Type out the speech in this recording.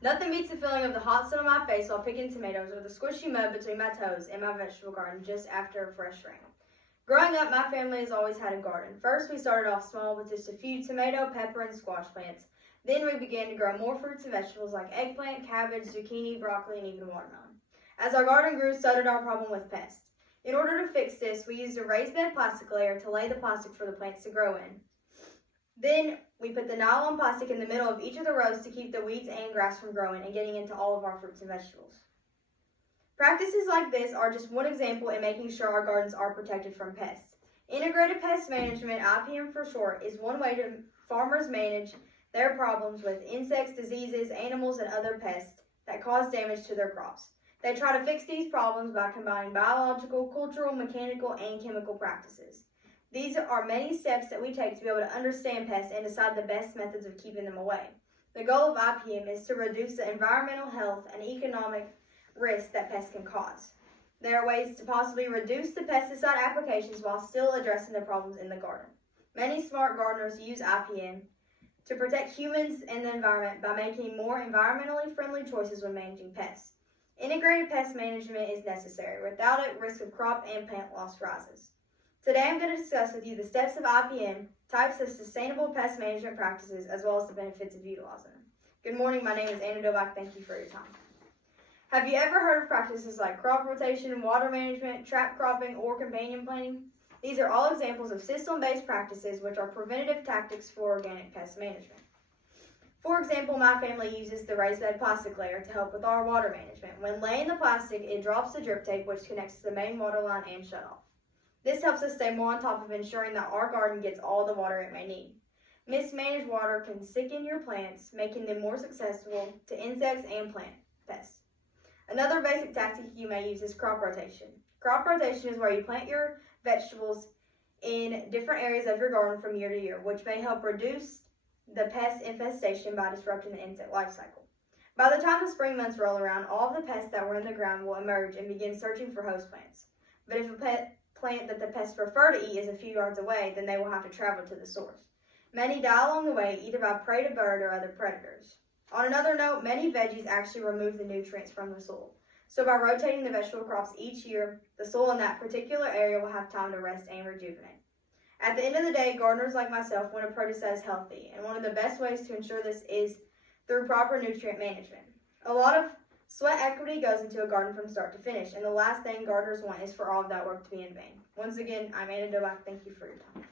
Nothing beats the feeling of the hot sun on my face while picking tomatoes or the squishy mud between my toes in my vegetable garden just after a fresh rain. Growing up, my family has always had a garden. First, we started off small with just a few tomato, pepper, and squash plants. Then we began to grow more fruits and vegetables like eggplant, cabbage, zucchini, broccoli, and even watermelon. As our garden grew, so did our problem with pests. In order to fix this, we used a raised bed plastic layer to lay the plastic for the plants to grow in. Then we put the nylon plastic in the middle of each of the rows to keep the weeds and grass from growing and getting into all of our fruits and vegetables. Practices like this are just one example in making sure our gardens are protected from pests. Integrated pest management, IPM for short, is one way to farmers manage their problems with insects, diseases, animals, and other pests that cause damage to their crops. They try to fix these problems by combining biological, cultural, mechanical, and chemical practices. These are many steps that we take to be able to understand pests and decide the best methods of keeping them away. The goal of IPM is to reduce the environmental, health, and economic risks that pests can cause. There are ways to possibly reduce the pesticide applications while still addressing the problems in the garden. Many smart gardeners use IPM to protect humans and the environment by making more environmentally friendly choices when managing pests. Integrated pest management is necessary. Without it, risk of crop and plant loss rises. Today I'm going to discuss with you the steps of IPM, types of sustainable pest management practices, as well as the benefits of utilizing them. Good morning, my name is Cavanah-Dilback. Thank you for your time. Have you ever heard of practices like crop rotation, water management, trap cropping, or companion planting? These are all examples of system-based practices which are preventative tactics for organic pest management. For example, my family uses the raised bed plastic layer to help with our water management. When laying the plastic, it drops the drip tape which connects to the main water line and shutoff. This helps us stay more on top of ensuring that our garden gets all the water it may need. Mismanaged water can sicken your plants, making them more susceptible to insects and plant pests. Another basic tactic you may use is crop rotation. Crop rotation is where you plant your vegetables in different areas of your garden from year to year, which may help reduce the pest infestation by disrupting the insect life cycle. By the time the spring months roll around, all of the pests that were in the ground will emerge and begin searching for host plants. But if a plant that the pests prefer to eat is a few yards away, then they will have to travel to the source. Many die along the way, either by prey to bird or other predators. On another note, many veggies actually remove the nutrients from the soil. So by rotating the vegetable crops each year, the soil in that particular area will have time to rest and rejuvenate. At the end of the day, gardeners like myself want a produce that is healthy, and one of the best ways to ensure this is through proper nutrient management. A lot of sweat equity goes into a garden from start to finish, and the last thing gardeners want is for all of that work to be in vain. Once again, I'm Cavanah-Dilback. Thank you for your time.